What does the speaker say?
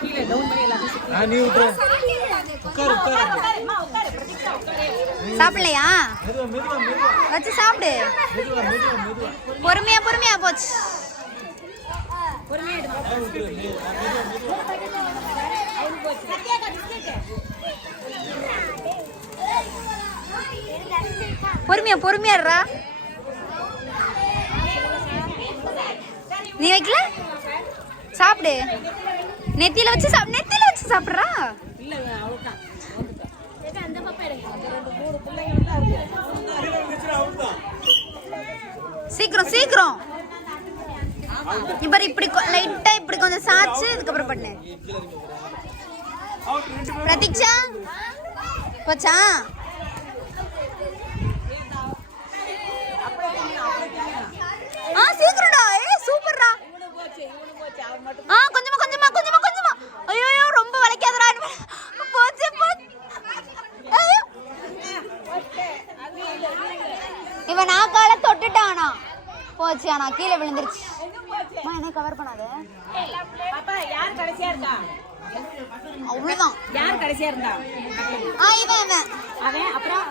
கீழே டவுன் பண்ணி எல்லாத்தையும் நீ விட்டுரு. உட்காரு உட்காரு. சாப்பிடலையா? மெதுவா மெதுவா வச்சு சாப்பிடு. மெதுவா மெதுவா மெதுவா. பொறுமையா பொறுமையா போச்சு. பொறுமையா பொறுமையாடுறா. நீ வைக்கல சாப்பிடு. நெத்தியில வச்சு நெத்தியில வச்சு சாப்பிடுறா. இல்ல அவ்வளவுதான். அந்த பாப்பா எடுங்க. ரெண்டு மூணு பிள்ளைங்க இருக்கு. சீக்கிரம் சீக்கிரம். இப்ப இப்படி லைட்டா இப்படி கொஞ்சம் சாச்சு அதுக்கப்புறம் பண்ணு. பிரதீக்ஷா போச்சா? சீக்கிரம்டா. சூப்பர்டா. கொஞ்சமா கொஞ்சமா கொஞ்சமா கொஞ்சமா. ஐயோ ரொம்ப வளைக்காதடா. போச்சு போச்சு. இவன் நாக்கால தொட்டுட்டானா போச்சு. ஆனா கீழே விழுந்துருச்சு. என்ன கவர் பண்ணாத. பாப்பா யார் கடைசியா இருக்கா? அவ்வளவுதான். யார் கடைசியா இருந்தா? இவன் அவன் அப்புறம்